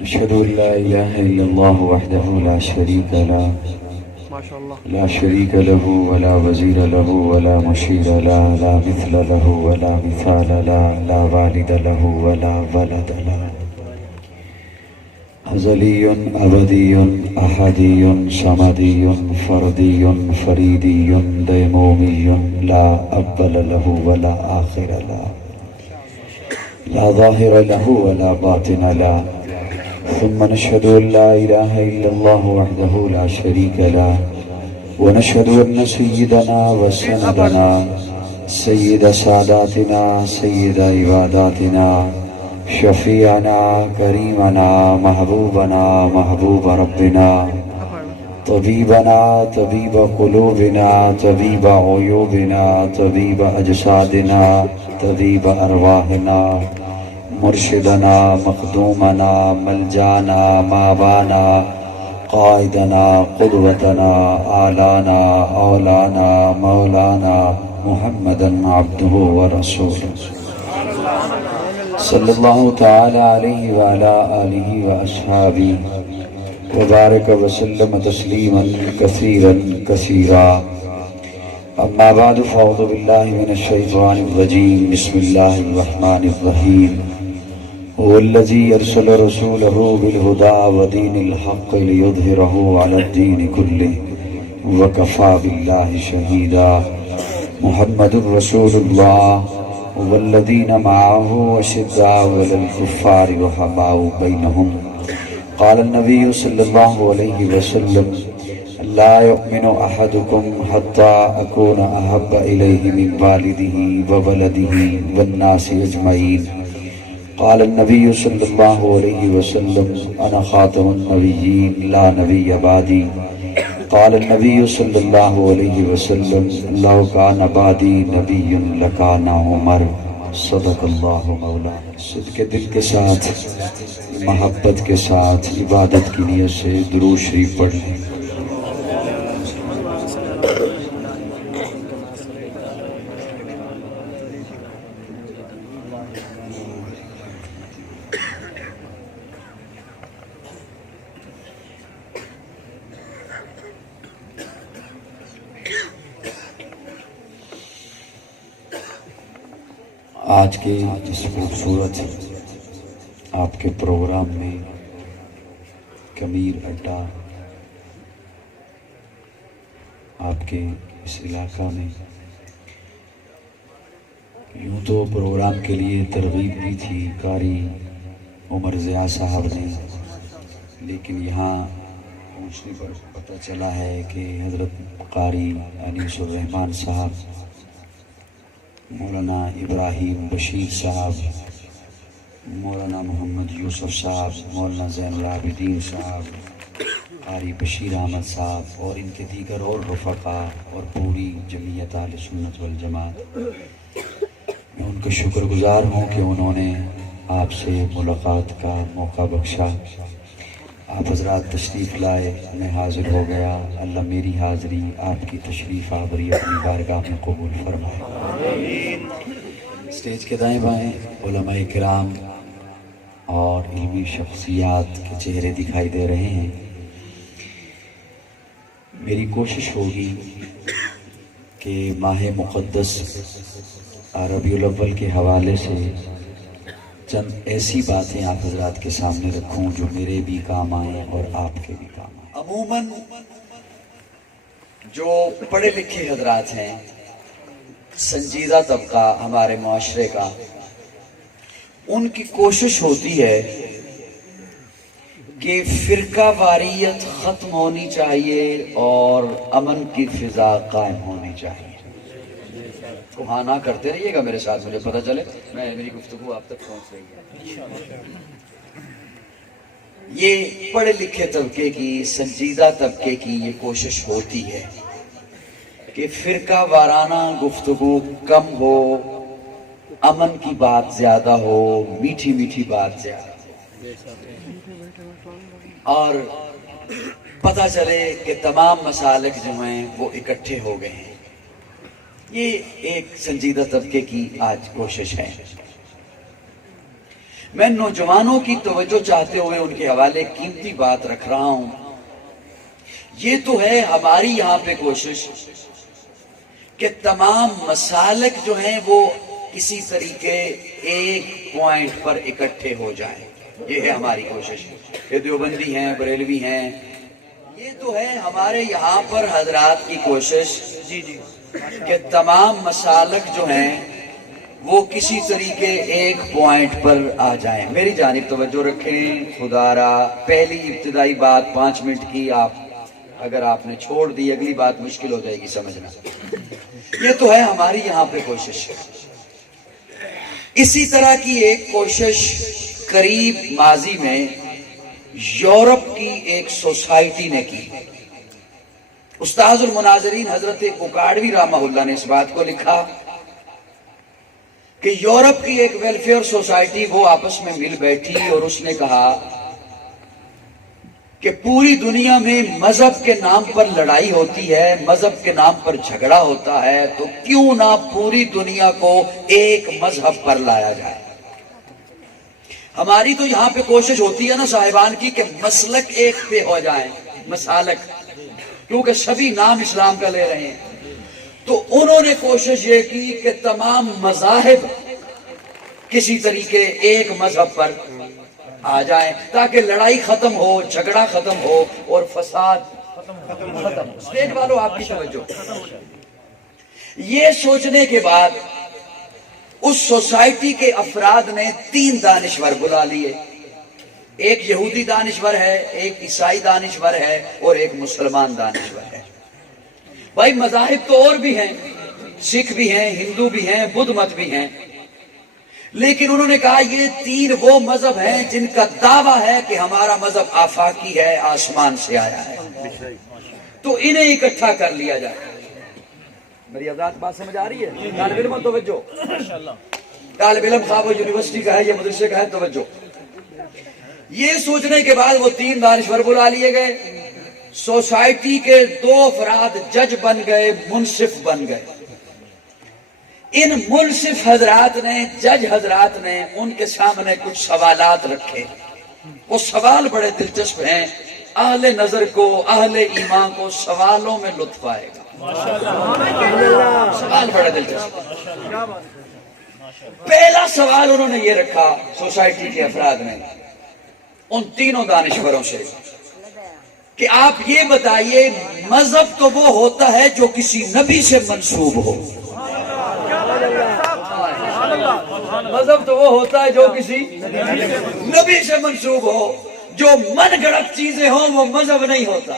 نشهد أن لا إله إلا الله وحده لا شريك له لا شريك له ولا وزير له ولا مشير له لا مثل له ولا مثال له لا والد له ولا ولد له أزلي أبدي أحدي صمدي فردي فريدي ديمومي لا أول له ولا آخر له لا ظاهر له ولا باطن له ثم نشهد أن لا إله إلا الله وحده لا شريك له ونشهد أن سيدنا وسندنا سيد ساداتنا سيد عباداتنا شفيعنا كريمنا محبوبنا محبوب ربنا طبيبنا طبيب قلوبنا طبيب عيوبنا طبيب أجسادنا طبيب أرواحنا مرشدنا مخدومنا ملجانا مابانا قائدنا قدوتنا آلانا اولانا مولانا محمدا عبده ورسوله صلی اللہ تعالی علیہ وعلا آلہ واصحابہ وبارک وسلم تسلیما کثیرا کثیرا اما بعد فاعوذ باللہ من الشیطان الرجیم بسم اللہ الرحمن الرحیم هو الذي أرسل رسوله بالهدى ودين الحق ليظهره على الدين كله وكفى بالله شهيدا محمد رسول الله والذين معه أشداء على الكفار رحماء بينهم قال النبي صلى الله عليه وسلم لا يؤمن أحدكم حتى أكون أحب إليه من والده وولده والناس أجمعين قال النبي صلى الله عليه وسلم أنا خاتم النبيين لا نبي بعدي قال النبي صلى الله عليه وسلم لو كان بعدي نبي لكان عمر صدق اللہ مولانا صدق دل کے ساتھ محبت کے ساتھ عبادت کی نیت سے درود شریف پڑھ لیں آج کے اس خوبصورت آپ کے پروگرام میں کمیر اڈا آپ کے اس علاقہ میں یوں تو پروگرام کے لیے ترغیب دی تھی قاری عمر ضیاء صاحب نے، لیکن یہاں پہنچنے پر پتہ چلا ہے کہ حضرت قاری انیس الرحمن صاحب، مولانا ابراہیم بشیر صاحب، مولانا محمد یوسف صاحب، مولانا زین العابدین صاحب، قاری بشیر احمد صاحب اور ان کے دیگر اور رفقا اور پوری جمعیت اہل سنت والجماعت، میں ان کا شکر گزار ہوں کہ انہوں نے آپ سے ملاقات کا موقع بخشا۔ آپ حضرات تشریف لائے، میں حاضر ہو گیا، اللہ میری حاضری آپ کی تشریف آوری اپنی بارگاہ میں قبول فرمائے۔ اسٹیج کے دائیں بائیں علماء کرام اور علمی شخصیات کے چہرے دکھائی دے رہے ہیں۔ میری کوشش ہوگی کہ ماہ مقدس ربیع الاول کے حوالے سے چند ایسی باتیں آپ حضرات کے سامنے رکھوں جو میرے بھی کام آئیں اور آپ کے بھی کام آئیں۔ عموماً جو پڑھے لکھے حضرات ہیں، سنجیدہ طبقہ ہمارے معاشرے کا، ان کی کوشش ہوتی ہے کہ فرقہ واریت ختم ہونی چاہیے اور امن کی فضا قائم ہونی چاہیے۔ تو ہاں نہ کرتے رہیے گا میرے ساتھ، مجھے پتہ چلے میری گفتگو آپ تک پہنچ رہی ہے۔ یہ پڑھے لکھے طبقے کی، سنجیدہ طبقے کی یہ کوشش ہوتی ہے کہ فرقہ وارانہ گفتگو کم ہو، امن کی بات زیادہ ہو، میٹھی میٹھی بات زیادہ ہو، اور پتہ چلے کہ تمام مسالک جو ہیں وہ اکٹھے ہو گئے ہیں۔ یہ ایک سنجیدہ طبقے کی آج کوشش ہے۔ میں نوجوانوں کی توجہ چاہتے ہوئے ان کے حوالے قیمتی بات رکھ رہا ہوں. یہ تو ہے ہماری یہاں پہ کوشش کہ تمام مسالک جو ہیں وہ کسی طریقے ایک پوائنٹ پر اکٹھے ہو جائیں. یہ ہے ہماری کوشش کہ دیوبندی ہیں، بریلوی ہیں. یہ تو ہے ہمارے یہاں پر حضرات کی کوشش کہ تمام مسالک جو ہیں وہ کسی طریقے ایک پوائنٹ پر آ جائیں. میری جانب توجہ رکھیں خدا را. پہلی ابتدائی بات 5 منٹ کی، اگر آپ نے چھوڑ دی اگلی بات مشکل ہو جائے گی سمجھنا. یہ تو ہے ہماری یہاں پہ کوشش. اسی طرح کی ایک کوشش قریب ماضی میں یورپ کی ایک سوسائٹی نے کی. استاذ المناظرین حضرت اکاڑوی رحمہ اللہ نے اس بات کو لکھا کہ یورپ کی ایک ویلفیئر سوسائٹی وہ آپس میں مل بیٹھی اور اس نے کہا کہ پوری دنیا میں مذہب کے نام پر لڑائی ہوتی ہے، مذہب کے نام پر جھگڑا ہوتا ہے، تو کیوں نہ پوری دنیا کو ایک مذہب پر لایا جائے. ہماری تو یہاں پہ کوشش ہوتی ہے نا صاحبان کی کہ مسلک ایک پہ ہو جائیں، مسالک، کیونکہ سبھی نام اسلام کا لے رہے ہیں. تو انہوں نے کوشش یہ کی کہ تمام مذاہب کسی طریقے ایک مذہب پر آ جائیں تاکہ لڑائی ختم ہو، جھگڑا ختم ہو اور فساد ختم ہو. اسٹیج والوں آپ کی توجہ. یہ سوچنے کے بعد اس سوسائٹی کے افراد نے 3 دانشور بلا لیے. ایک یہودی دانشور ہے، ایک عیسائی دانشور ہے اور ایک مسلمان دانشور ہے. بھائی مذاہب تو اور بھی ہیں، سکھ بھی ہیں، ہندو بھی ہیں، بدھ مت بھی ہیں، لیکن انہوں نے کہا یہ 3 وہ مذہب ہیں جن کا دعویٰ ہے کہ ہمارا مذہب آفاقی ہے، آسمان سے آیا ہے، تو انہیں اکٹھا کر لیا جائے. میری حضرات بات سمجھ آ رہی ہے؟ طالب علم توجہ. طالب علم خواہ وہ یونیورسٹی کا ہے یا مدرسے کا ہے، توجہ. یہ سوچنے کے بعد وہ 3 دانشور بلا لیے گئے. سوسائٹی کے 2 افراد جج بن گئے، منصف بن گئے. ان منصف حضرات نے، جج حضرات نے ان کے سامنے کچھ سوالات رکھے. وہ سوال بڑے دلچسپ ہیں. اہل نظر کو، اہل ایمان کو سوالوں میں لطف آئے گا. سوال بڑا دلچسپ. پہلا سوال انہوں نے یہ رکھا سوسائٹی کے افراد نے ان 3 دانشوروں سے کہ آپ یہ بتائیے مذہب تو وہ ہوتا ہے جو کسی نبی سے منسوب ہو. مذہب تو وہ ہوتا ہے جو کسی نبی سے منسوب ہو. جو من گھڑت چیزیں ہوں وہ مذہب نہیں ہوتا.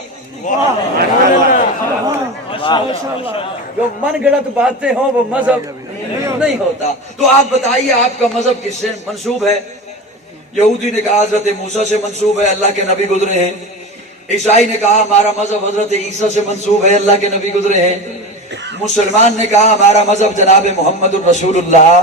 جو من گھڑت باتیں ہوں وہ مذہب نہیں ہوتا. تو آپ بتائیے آپ کا مذہب کس سے منسوب ہے؟ یہودی نے کہا حضرت موسیٰ سے منسوب ہے، اللہ کے نبی گزرے ہیں. عیسائی نے کہا ہمارا مذہب حضرت عیسیٰ سے منسوب ہے، اللہ کے نبی گزرے ہیں. مسلمان نے کہا ہمارا مذہب جناب محمد الرسول اللہ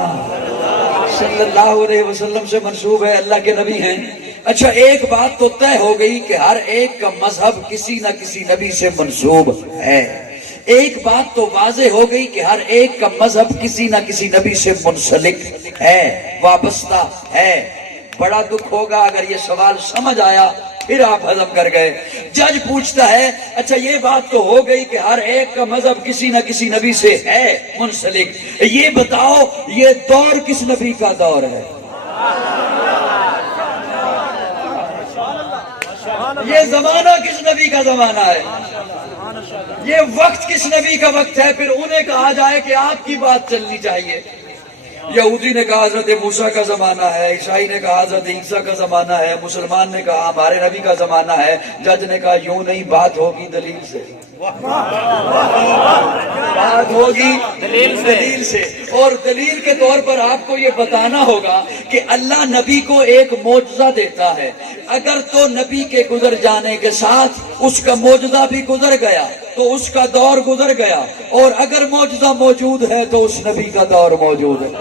صلی اللہ علیہ وسلم سے منسوب ہے، اللہ کے نبی ہیں. اچھا ایک بات تو طے ہو گئی کہ ہر ایک کا مذہب کسی نہ کسی نبی سے منسوب ہے. ایک بات تو واضح ہو گئی کہ ہر ایک کا مذہب کسی نہ کسی نبی سے منسلک ہے، وابستہ ہے. بڑا دکھ ہوگا اگر یہ سوال سمجھ آیا پھر آپ ہضم کر گئے. جج پوچھتا ہے اچھا یہ بات تو ہو گئی کہ ہر ایک کا مذہب کسی نہ کسی نبی سے ہے منسلک، یہ بتاؤ یہ دور کس نبی کا دور ہے؟ یہ زمانہ کس نبی کا زمانہ ہے؟ یہ وقت کس نبی کا وقت ہے؟ پھر انہیں کہا جائے کہ آپ کی بات چلنی چاہیے. یہودی نے کہا حضرت موسیٰ کا زمانہ ہے، عیسائی نے کہا حضرت عیسیٰ کا زمانہ ہے، مسلمان نے کہا ہمارے نبی کا زمانہ ہے. جج نے کہا یوں نہیں، بات ہوگی دلیل سے. بات ہوگی دلیل سے. اور دلیل کے طور پر آپ کو یہ بتانا ہوگا کہ اللہ نبی کو ایک معجزہ دیتا ہے. اگر تو نبی کے گزر جانے کے ساتھ اس کا معجزہ بھی گزر گیا تو اس کا دور گزر گیا، اور اگر معجزہ موجود ہے تو اس نبی کا دور موجود ہے.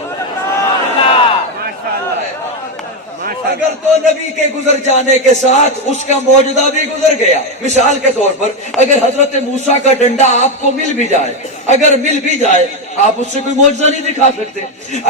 اگر تو نبی کے گزر جانے کے ساتھ اس کا معجزہ بھی گزر گیا. مثال کے طور پر اگر حضرت موسیٰ کا ڈنڈا آپ کو مل بھی جائے، اگر مل بھی جائے آپ اس سے کوئی معجزہ نہیں دکھا سکتے۔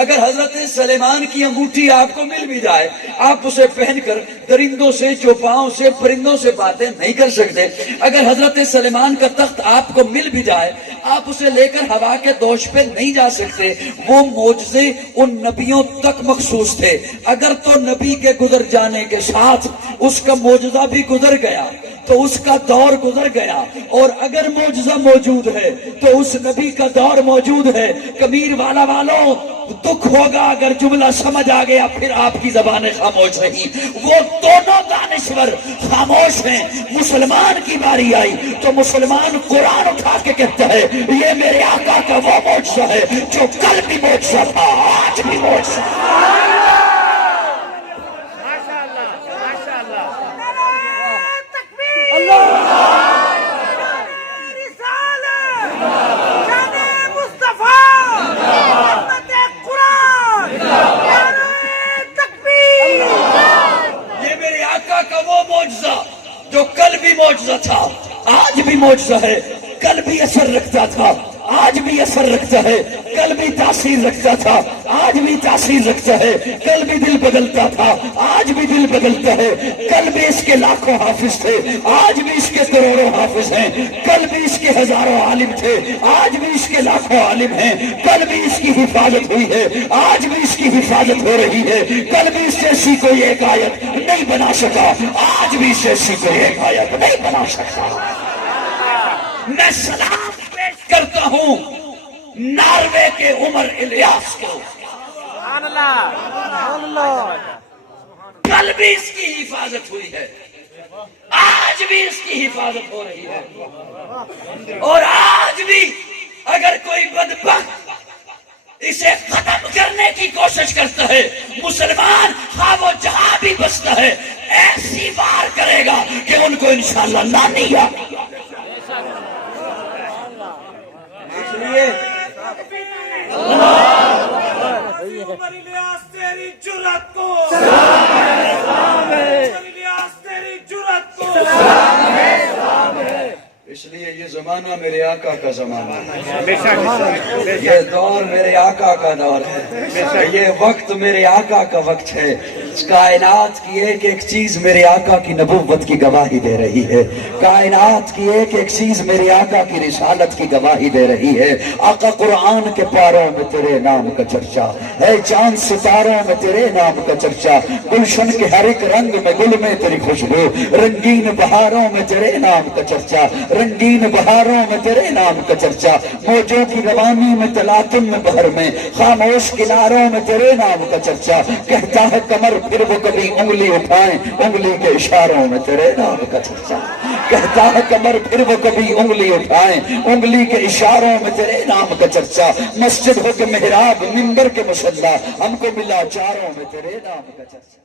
اگر حضرت سلیمان کی انگوٹھی آپ کو مل بھی جائے، آپ اسے پہن کر درندوں سے، چوپاؤں سے، پرندوں سے باتیں نہیں کر سکتے۔ اگر حضرت سلیمان کا تخت آپ کو مل بھی جائے، آپ اسے لے کر ہوا کے دوش پہ نہیں جا سکتے۔ وہ معجزے ان نبیوں تک مخصوص تھے۔ اگر تو نبی کے گزر جانے کے ساتھ اس کا معجزہ بھی گزر گیا تو اس کا دور گزر گیا، اور اگر معجزہ موجود ہے تو اس نبی کا دور موجود ہے۔ کبیر والا والوں، دکھ ہوگا اگر جملہ سمجھ آ گیا پھر آپ کی زبانیں خاموش رہی۔ وہ دونوں دانشور خاموش ہیں۔ مسلمان کی باری آئی تو مسلمان قرآن اٹھا کے کہتا ہے یہ میرے آقا کا وہ معجزہ ہے جو کل بھی معجزہ تھا، آج بھی معجزہ ہے۔ جو کل بھی معجزہ تھا، آج بھی معجزہ ہے۔ کل بھی اثر رکھتا تھا، آج بھی اثر رکھتا ہے۔ کل بھی تاثیر رکھتا تھا، آج بھی تاثیر رکھتا ہے۔ کل بھی دل بدلتا تھا، آج بھی دل بدلتا ہے۔ کل بھی اس کے لاکھوں حافظ تھے، آج بھی اس کے کروڑوں حافظ ہیں۔ کل بھی اس کے ہزاروں عالم تھے، آج بھی اس کے لاکھوں عالم ہیں۔ کل بھی اس کی حفاظت ہوئی ہے، آج بھی اس کی حفاظت ہو رہی ہے۔ کل بھی اس سے ایسی کوئی ایک آیت نہیں بنا سکا، آج بھی اس سے ایسی کوئی ایک آیت نہیں بنا سکتا۔ میں سلام پیش کرتا ہوں ناروے کے عمر الیاس کو۔ کل بھی اس کی حفاظت ہوئی ہے، آج بھی اس کی حفاظت ہو رہی ہے، اور آج بھی اگر کوئی بدبخت اسے ختم کرنے کی کوشش کرتا ہے، مسلمان ہاں وہ جہاں بھی بستا ہے ایسی وار کرے گا کہ ان کو انشاءاللہ نانی یاد۔ اس لیے عمر الیاس تیری جرأت کو، اس لیے یہ زمانہ میرے آقا کا زمانہ ہے، یہ دور میرے آقا کا دور ہے، یہ وقت میرے آقا کا وقت ہے۔ کائنات کی ایک ایک چیز میرے آقا کی نبوت کی گواہی دے رہی ہے، کائنات کی ایک ایک چیز میرے آقا کی رسالت کی گواہی دے رہی ہے۔ آقا قرآن کے پاروں میں تیرے نام کا چرچا ہے، چاند ستاروں میں تیرے نام کا چرچا، گلشن کے ہر ایک رنگ میں گل میں تیری خوشبو، رنگین بہاروں میں تیرے نام کا چرچا، رنگین بہاروں میں تیرے نام کا چرچا، موجوں کی روانی میں تلاطم میں بحر میں، خاموش کناروں میں تیرے نام کا چرچا، کہتا ہے کمر پھر وہ کبھی انگلی اٹھائیں، انگلی کے اشاروں میں تیرے نام کا چرچا، کہتا ہے کمر پھر وہ کبھی انگلی اٹھائیں، انگلی کے اشاروں میں تیرے نام کا چرچا، مسجد ہو کے محراب منبر کے مصلی، ہم کو ملا چاروں میں تیرے نام کا چرچا۔